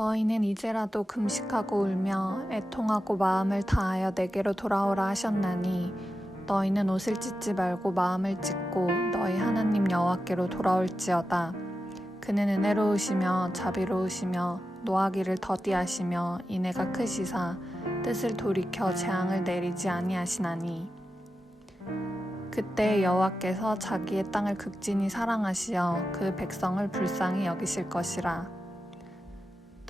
너희는 이제라도 금식하고 울며 애통하고 마음을 다하여 내게로 돌아오라 하셨나니 너희는 옷을 찢지 말고 마음을 찢고 너희 하나님 여호와께로 돌아올지어다. 그는 은혜로우시며 자비로우시며 노하기를 더디하시며 인애가 크시사 뜻을 돌이켜 재앙을 내리지 아니하시나니 그때 여호와께서 자기의 땅을 극진히 사랑하시어 그 백성을 불쌍히 여기실 것이라.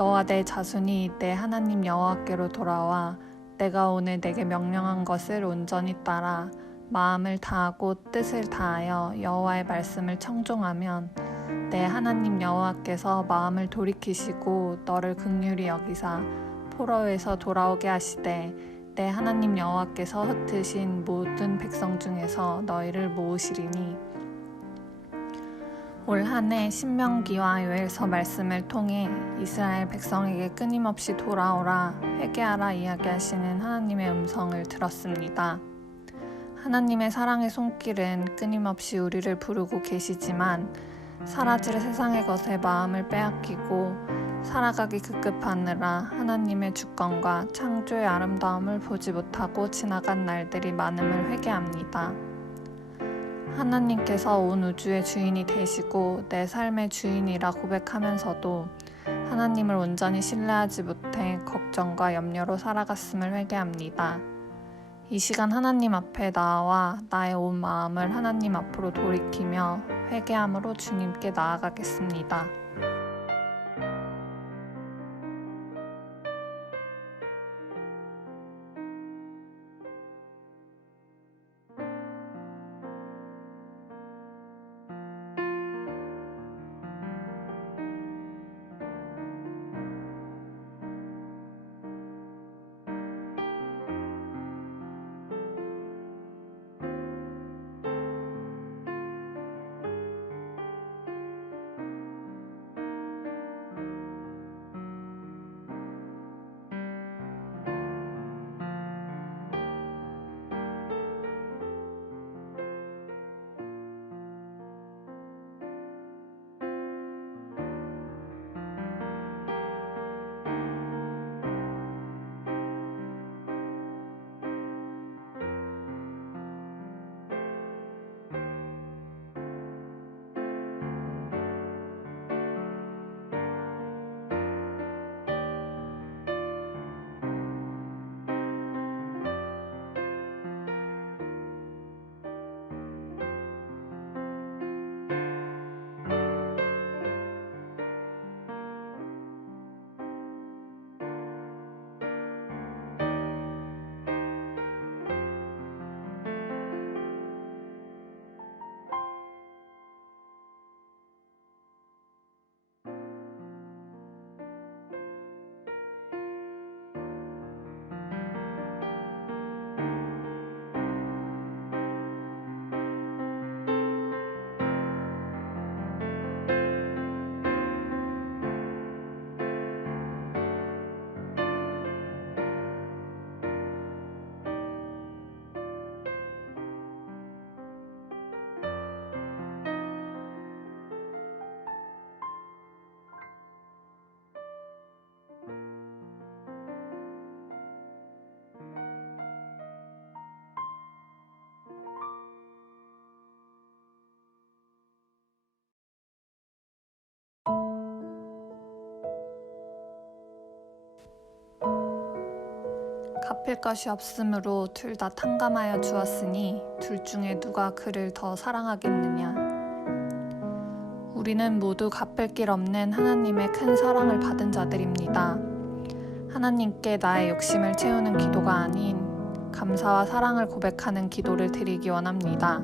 너와 내 자손이 내 하나님 여호와께로 돌아와 내가 오늘 내게 명령한 것을 온전히 따라 마음을 다하고 뜻을 다하여 여호와의 말씀을 청종하면 내 하나님 여호와께서 마음을 돌이키시고 너를 긍휼히 여기사 포로에서 돌아오게 하시되 내 하나님 여호와께서 흩으신 모든 백성 중에서 너희를 모으시리니 올 한 해 신명기와 요엘서 말씀을 통해 이스라엘 백성에게 끊임없이 돌아오라 회개하라 이야기하시는 하나님의 음성을 들었습니다. 하나님의 사랑의 손길은 끊임없이 우리를 부르고 계시지만 사라질 세상의 것에 마음을 빼앗기고 살아가기 급급하느라 하나님의 주권과 창조의 아름다움을 보지 못하고 지나간 날들이 많음을 회개합니다. 하나님께서 온 우주의 주인이 되시고 내 삶의 주인이라 고백하면서도 하나님을 온전히 신뢰하지 못해 걱정과 염려로 살아갔음을 회개합니다. 이 시간 하나님 앞에 나와 나의 온 마음을 하나님 앞으로 돌이키며 회개함으로 주님께 나아가겠습니다. 갚을 것이 없으므로 둘 다 탕감하여 주었으니 둘 중에 누가 그를 더 사랑하겠느냐. 우리는 모두 갚을 길 없는 하나님의 큰 사랑을 받은 자들입니다. 하나님께 나의 욕심을 채우는 기도가 아닌 감사와 사랑을 고백하는 기도를 드리기 원합니다.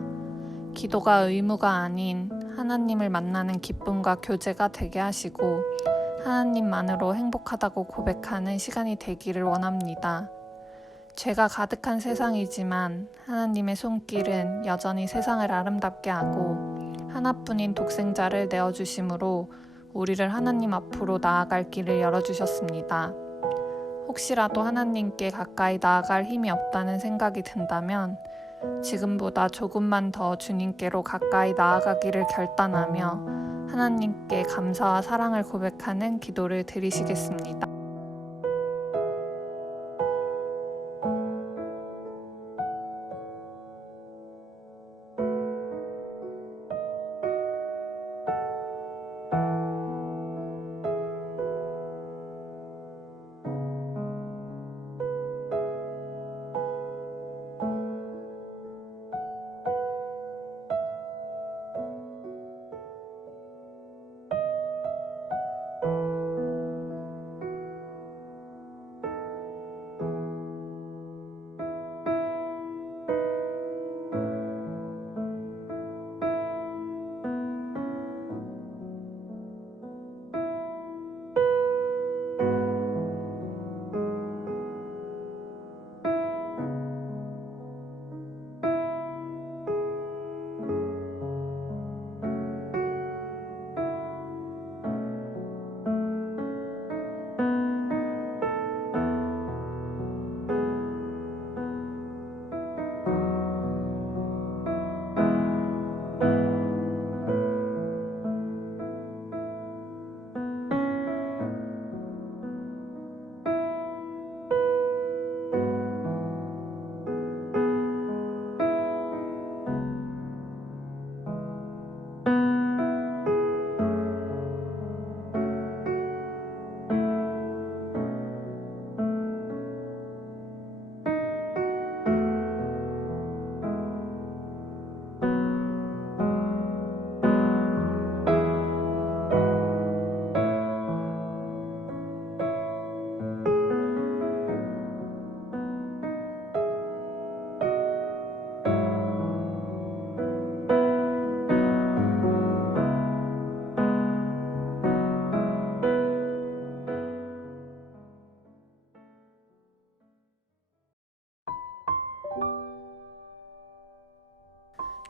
기도가 의무가 아닌 하나님을 만나는 기쁨과 교제가 되게 하시고 하나님만으로 행복하다고 고백하는 시간이 되기를 원합니다. 죄가 가득한 세상이지만 하나님의 손길은 여전히 세상을 아름답게 하고 하나뿐인 독생자를 내어주심으로 우리를 하나님 앞으로 나아갈 길을 열어주셨습니다. 혹시라도 하나님께 가까이 나아갈 힘이 없다는 생각이 든다면 지금보다 조금만 더 주님께로 가까이 나아가기를 결단하며 하나님께 감사와 사랑을 고백하는 기도를 드리시겠습니다.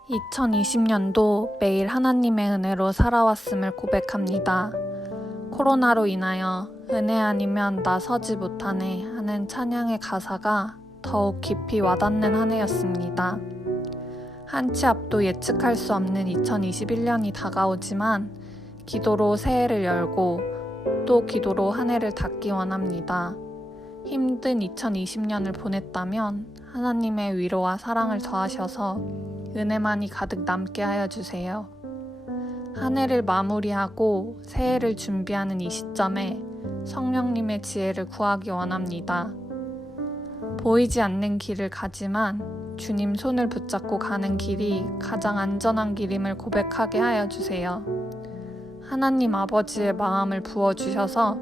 (2020년도) 매일 하나님의 은혜로 살아왔음을 고백합니다. 코로나로 인하여 은혜 아니면 나 서지 못하네 하는 찬양의 가사가 더욱 깊이 와닿는 한 해였습니다. 한 치 앞도 예측할 수 없는 2021년이 다가오지만 기도로 새해를 열고 또 기도로 한 해를 닫기 원합니다. 힘든 2020년을 보냈다면 하나님의 위로와 사랑을 더하셔서 은혜만이 가득 남게 하여 주세요. 한 해를 마무리하고 새해를 준비하는 이 시점에 성령님의 지혜를 구하기 원합니다. 보이지 않는 길을 가지만 주님 손을 붙잡고 가는 길이 가장 안전한 길임을 고백하게 하여 주세요. 하나님 아버지의 마음을 부어주셔서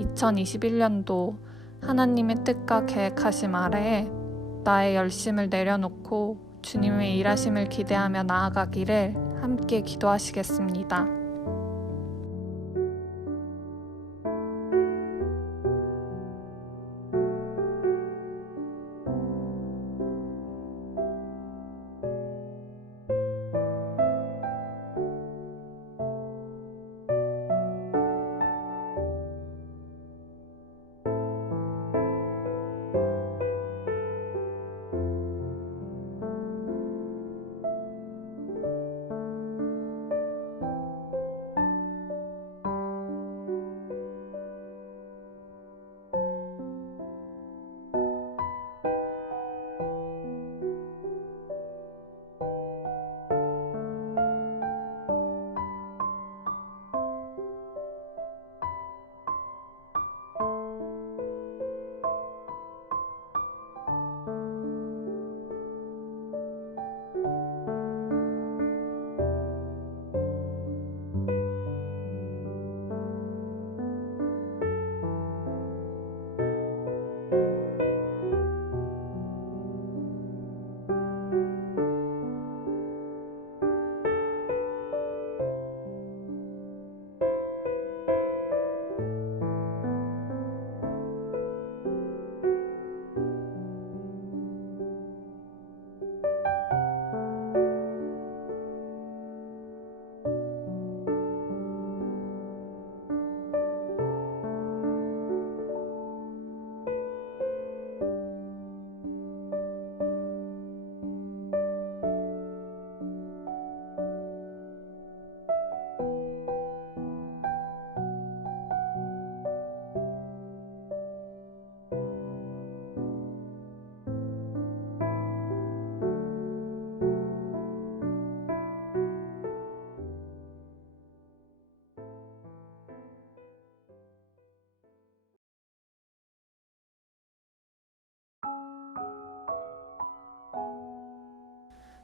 2021년도 하나님의 뜻과 계획하심 아래에 나의 열심을 내려놓고 주님의 일하심을 기대하며 나아가기를 함께 기도하시겠습니다.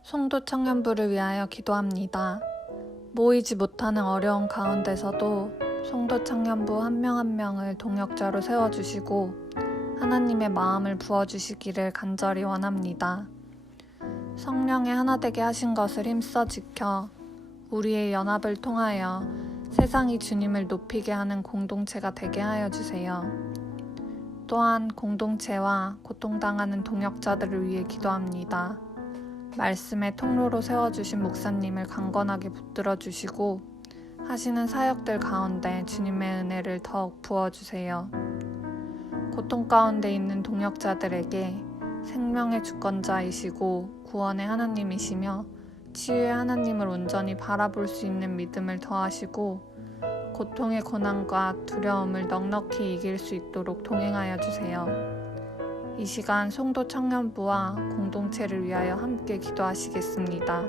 송도 청년부를 위하여 기도합니다. 모이지 못하는 어려운 가운데서도 송도 청년부 한 명 한 명을 동역자로 세워주시고 하나님의 마음을 부어주시기를 간절히 원합니다. 성령의 하나 되게 하신 것을 힘써 지켜 우리의 연합을 통하여 세상이 주님을 높이게 하는 공동체가 되게 하여 주세요. 또한 공동체와 고통당하는 동역자들을 위해 기도합니다. 말씀의 통로로 세워주신 목사님을 강건하게 붙들어 주시고 하시는 사역들 가운데 주님의 은혜를 더욱 부어주세요. 고통 가운데 있는 동역자들에게 생명의 주권자이시고 구원의 하나님이시며 치유의 하나님을 온전히 바라볼 수 있는 믿음을 더하시고 고통의 고난과 두려움을 넉넉히 이길 수 있도록 동행하여 주세요. 이 시간 송도 청년부와 공동체를 위하여 함께 기도하시겠습니다.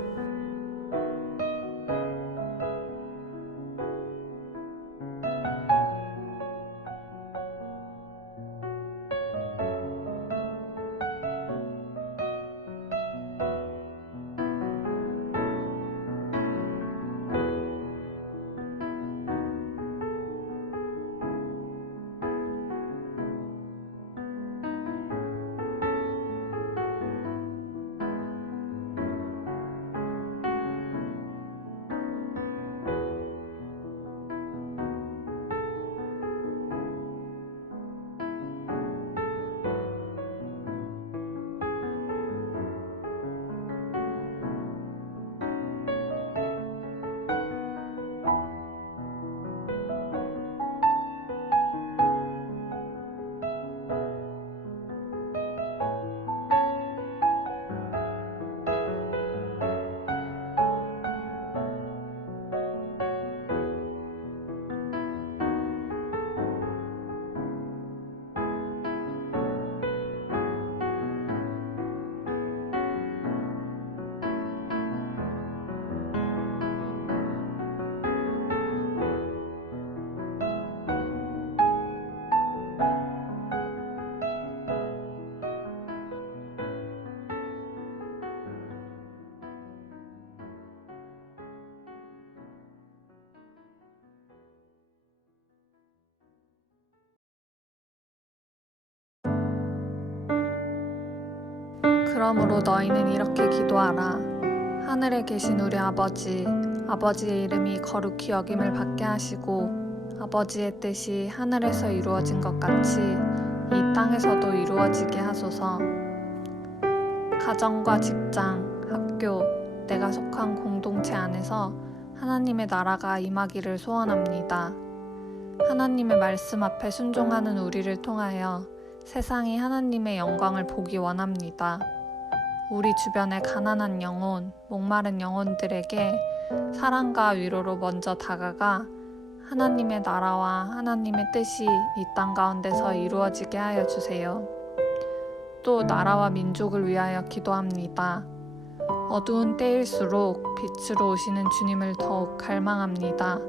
그러므로 너희는 이렇게 기도하라. 하늘에 계신 우리 아버지의 이름이 거룩히 여김을 받게 하시고 아버지의 뜻이 하늘에서 이루어진 것 같이 이 땅에서도 이루어지게 하소서. 가정과 직장, 학교, 내가 속한 공동체 안에서 하나님의 나라가 임하기를 소원합니다. 하나님의 말씀 앞에 순종하는 우리를 통하여 세상이 하나님의 영광을 보기 원합니다. 우리 주변의 가난한 영혼, 목마른 영혼들에게 사랑과 위로로 먼저 다가가 하나님의 나라와 하나님의 뜻이 이 땅 가운데서 이루어지게 하여 주세요. 또 나라와 민족을 위하여 기도합니다. 어두운 때일수록 빛으로 오시는 주님을 더욱 갈망합니다.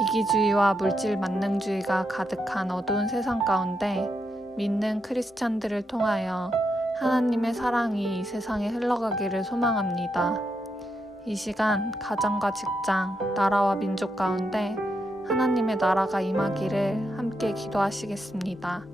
이기주의와 물질 만능주의가 가득한 어두운 세상 가운데 믿는 크리스찬들을 통하여 하나님의 사랑이 이 세상에 흘러가기를 소망합니다. 이 시간 가정과 직장, 나라와 민족 가운데 하나님의 나라가 임하기를 함께 기도하시겠습니다.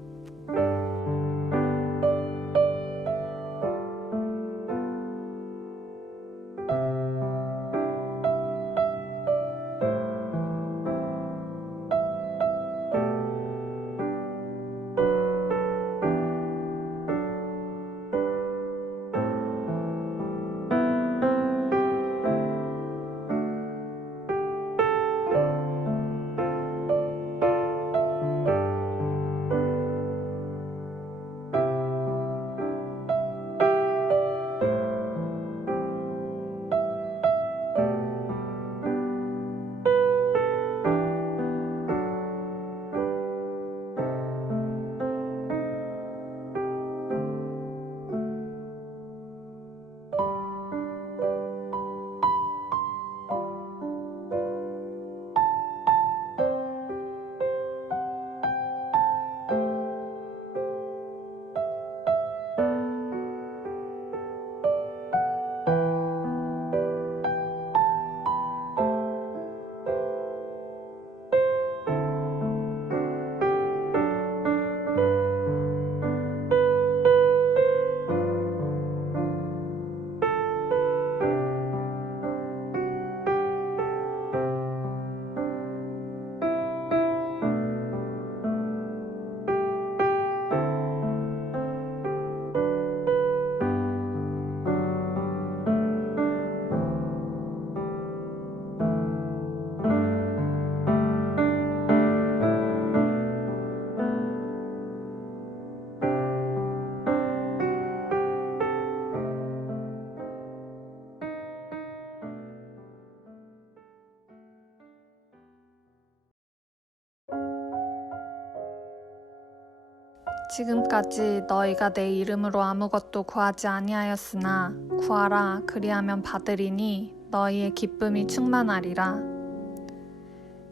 지금까지 너희가 내 이름으로 아무것도 구하지 아니하였으나 구하라 그리하면 받으리니 너희의 기쁨이 충만하리라.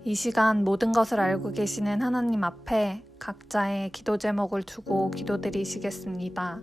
이 시간 모든 것을 알고 계시는 하나님 앞에 각자의 기도 제목을 두고 기도드리시겠습니다.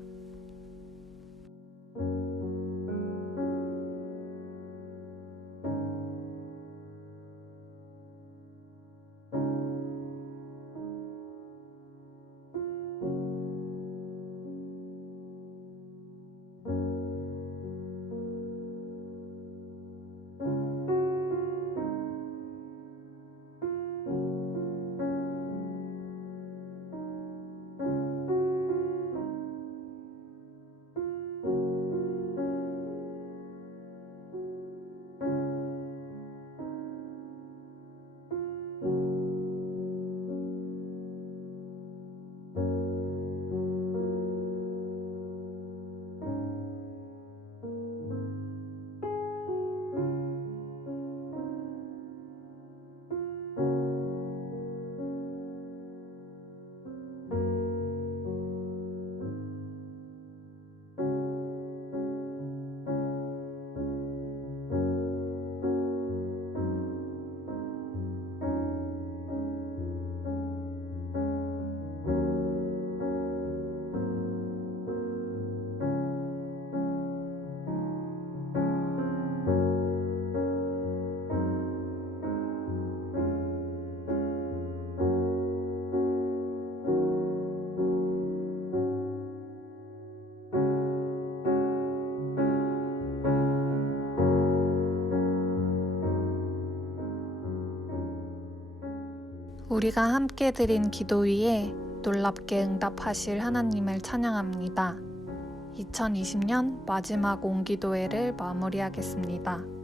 우리가 함께 드린 기도 위에 놀랍게 응답하실 하나님을 찬양합니다. 2020년 마지막 온기도회를 마무리하겠습니다.